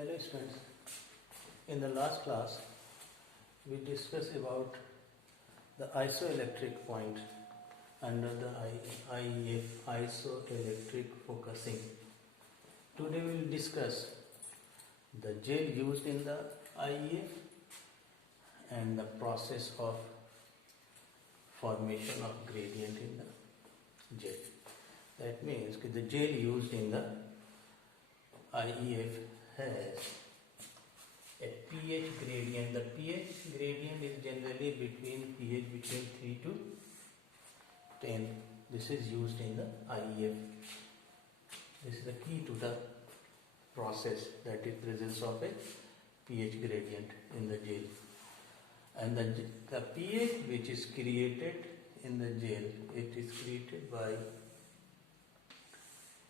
Hello students, in the last class we discussed about the isoelectric point under the IEF, isoelectric focusing. Today we will discuss the gel used in the IEF and the process of formation of gradient in the gel. That means that the gel used in the IEF has a pH gradient. The pH gradient is generally between pH between 3 to 10. This is used in the IEF. This is the key to the process, that is presence of a pH gradient in the gel. And the pH which is created in the gel, it is created by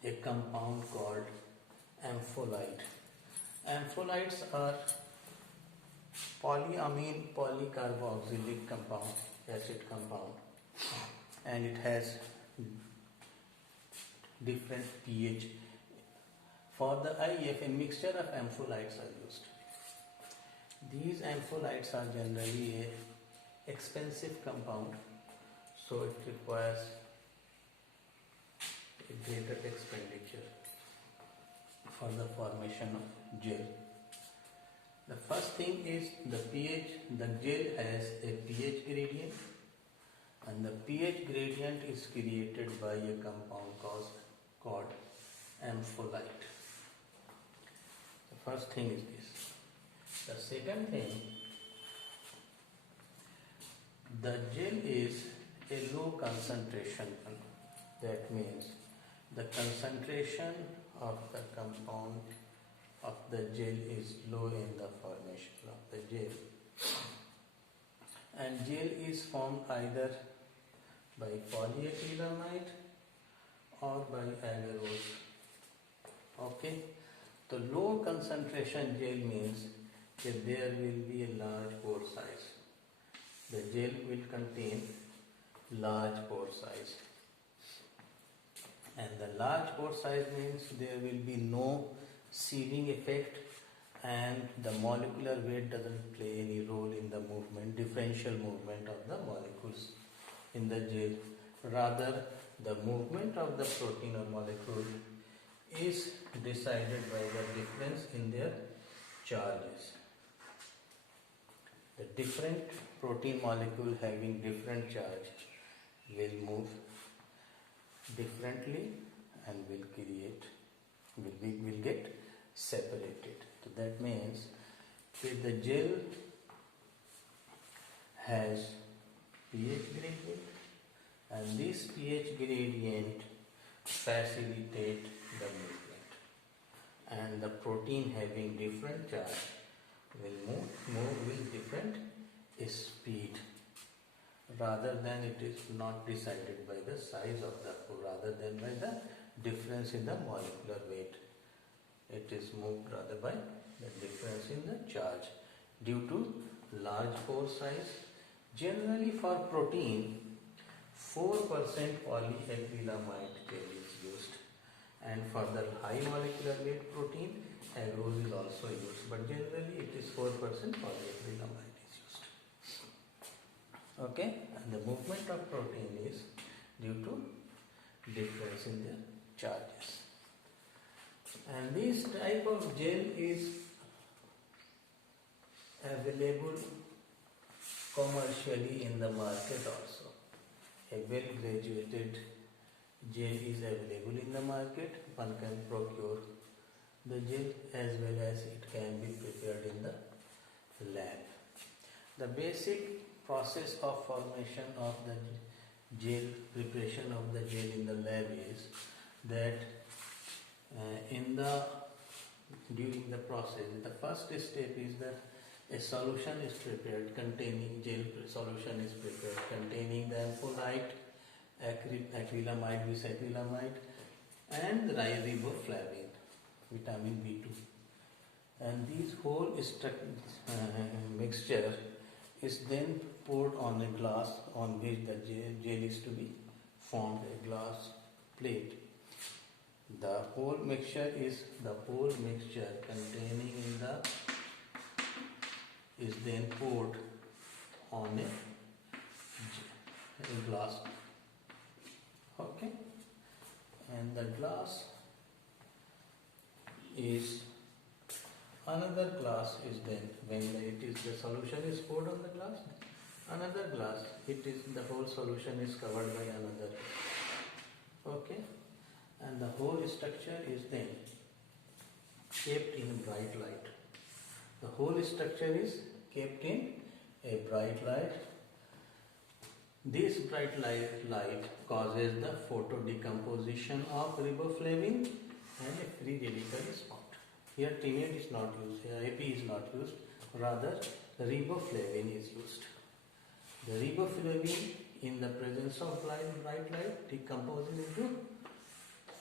a compound called ampholyte. Ampholites are polyamine polycarboxylic compound, acid compound, and it has different pH. For the IEF, a mixture of ampholites are used. These ampholites are generally a expensive compound, so it requires a greater expenditure for the formation of gel. The first thing is the pH. The gel has a pH gradient, and the pH gradient is created by a compound called ampholyte. The first thing is this. The second thing, the gel is a low concentration one. That means the concentration of the compound of the gel is low in the formation of the gel, and gel is formed either by polyacrylamide or by agarose. Okay, the low concentration gel means that there will be a large pore size. The gel will contain large pore size. And the large pore size means there will be no sieving effect, and the molecular weight doesn't play any role in the movement, differential movement of the molecules in the gel. Rather, the movement of the protein or molecule is decided by the difference in their charges. The different protein molecule having different charge will move differently and will get separated. So that means if the gel has pH gradient, and this pH gradient facilitate the movement, and the protein having different charge will move with different speed. Rather than it is not decided by the size of the pore, rather than by the difference in the molecular weight. It is moved rather by the difference in the charge due to large pore size. Generally for protein, 4% polyacrylamide gel is used, and for the high molecular weight protein, agarose is also used, but generally it is 4% polyacrylamide. Okay, and the movement of protein is due to difference in the charges. And this type of gel is available commercially in the market also. A well graduated gel is available in the market. One can procure the gel as well as it can be prepared in the lab. The basic process of formation of the gel, preparation of the gel in the lab is that during the process, the first step is that a solution is prepared containing gel solution is prepared containing the ampholyte, acrylamide, bisacrylamide, and riboflavin, vitamin B2, and this whole mixture is then poured on a glass on which the gel is to be formed, a glass plate. The whole mixture containing in the is then poured on a glass. Okay, and the glass is another glass is then when the solution is poured on the glass, another glass, the whole solution is covered by another. Okay, and the whole structure is then kept in bright light. The whole structure is kept in a bright light. This bright light causes the photodecomposition of riboflavin and a free radical is formed. Here TMAT is not used, AP is not used, rather riboflavin is used. The riboflavin in the presence of bright light decomposes into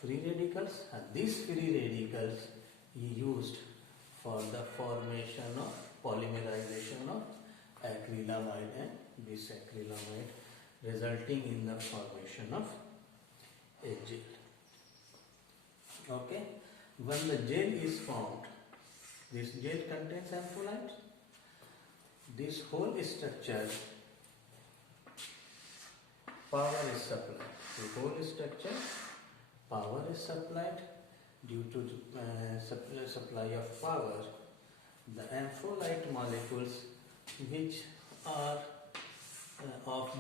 free radicals, and these free radicals are used for the formation of polymerization of acrylamide and bisacrylamide, resulting in the formation of a gel. Okay, when the gel is formed, this gel contains ampholyte. This whole structure power is supplied. The whole structure power is supplied. Due to supply of power, the ampholyte molecules which are of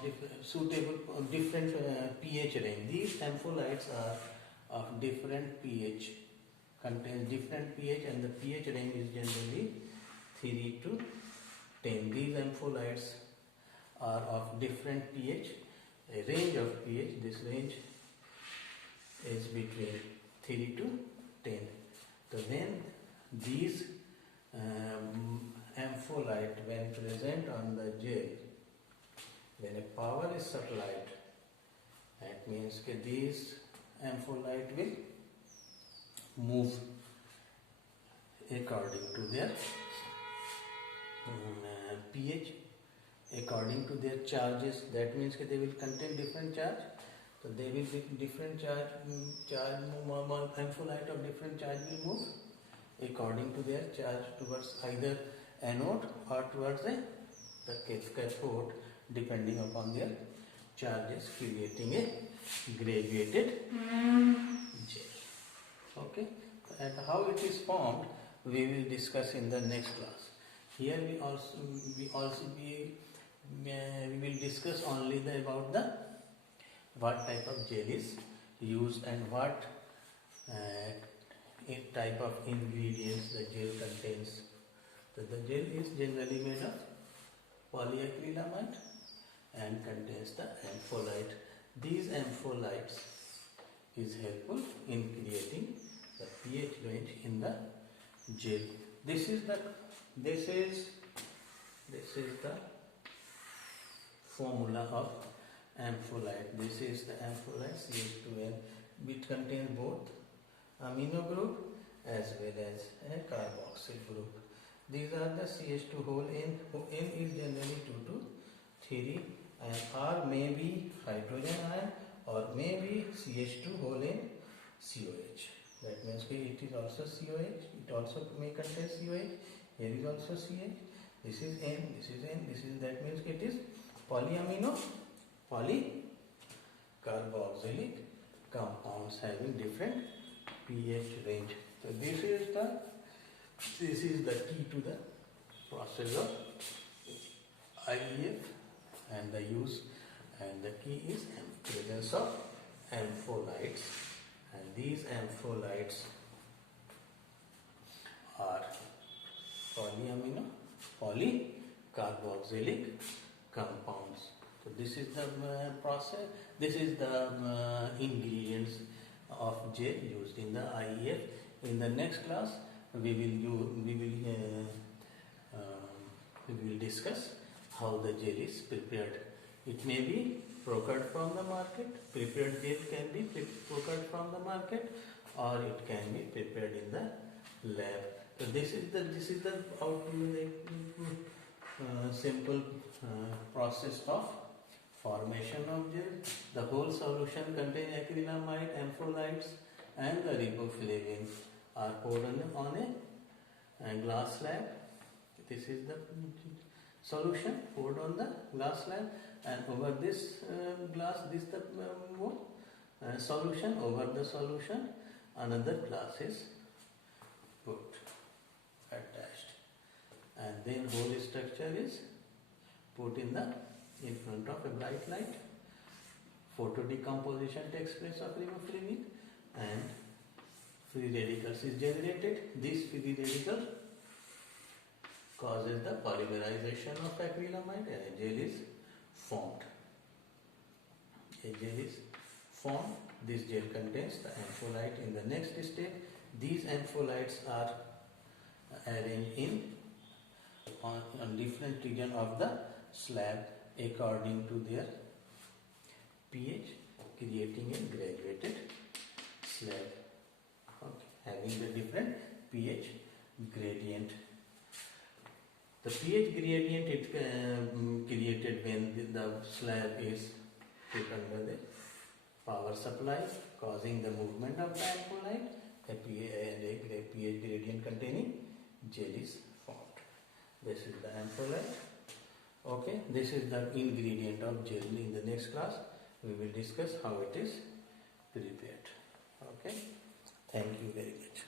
different pH range. These ampholytes are of different pH, contain different pH, and the pH range is generally 3 to 10. These ampholytes are of different pH, a range of pH. This range is between 3 to 10. So when these ampholyte, when present on the gel, when a power is supplied, that means that these ampholyte will move according to their pH, according to their charges. That means that they will contain different charge. So they will be different charge ampholyte of different charge will move according to their charge towards either anode or towards the cathode, depending upon their charges, creating a graduated gel. Okay, and how it is formed we will discuss in the next class. Here we will discuss only about the what type of gel is used and what type of ingredients the gel contains. So the gel is generally made of polyacrylamide and contains the ampholyte. These ampholytes is helpful in creating the pH range in the gel. This is the formula of ampholyte. This is the ampholyte CH2N, which contains both amino group as well as a carboxyl group. These are the CH2 whole N. N is generally 2 to 3 and R may be hydrogen ion or may be CH2 whole N COH. That means it is also COH. It also may contain COH. Here is also CH. This is N. This is N. This is, that means it is polyamino polycarboxylic compounds having different pH range. So this is the key to the process of IEF and the use, and the key is presence of ampholytes, and these ampholytes are polyamino polycarboxylic compounds. So this is the process. This is the ingredients of gel used in the IEF. In the next class, we will discuss how the gel is prepared. It may be procured from the market. Prepared gel can be procured from the market, or it can be prepared in the lab. So this is the simple process of formation of gel. The whole solution contains acrylamide, ampholytes, and the riboflavin are poured on a glass slab. This is the solution poured on the glass slab, and over this glass, this the solution. Over the solution, another glass is put attached, and then whole structure is put in front of a bright light. Photodecomposition takes place of riboflavin, and free radicals is generated. This free radical causes the polymerization of acrylamide, and a gel is formed. This gel contains the ampholyte in the next step. These ampholites are arranged on different region of the slab according to their pH, creating a graduated slab, having the different pH gradient. The pH gradient is created when the slab is put under the power supply, causing the movement of the ampholyte. A pH gradient containing gel is formed. This is the ampholyte. Okay, this is the ingredient of gel. In the next class, we will discuss how it is prepared. Okay, thank you very much.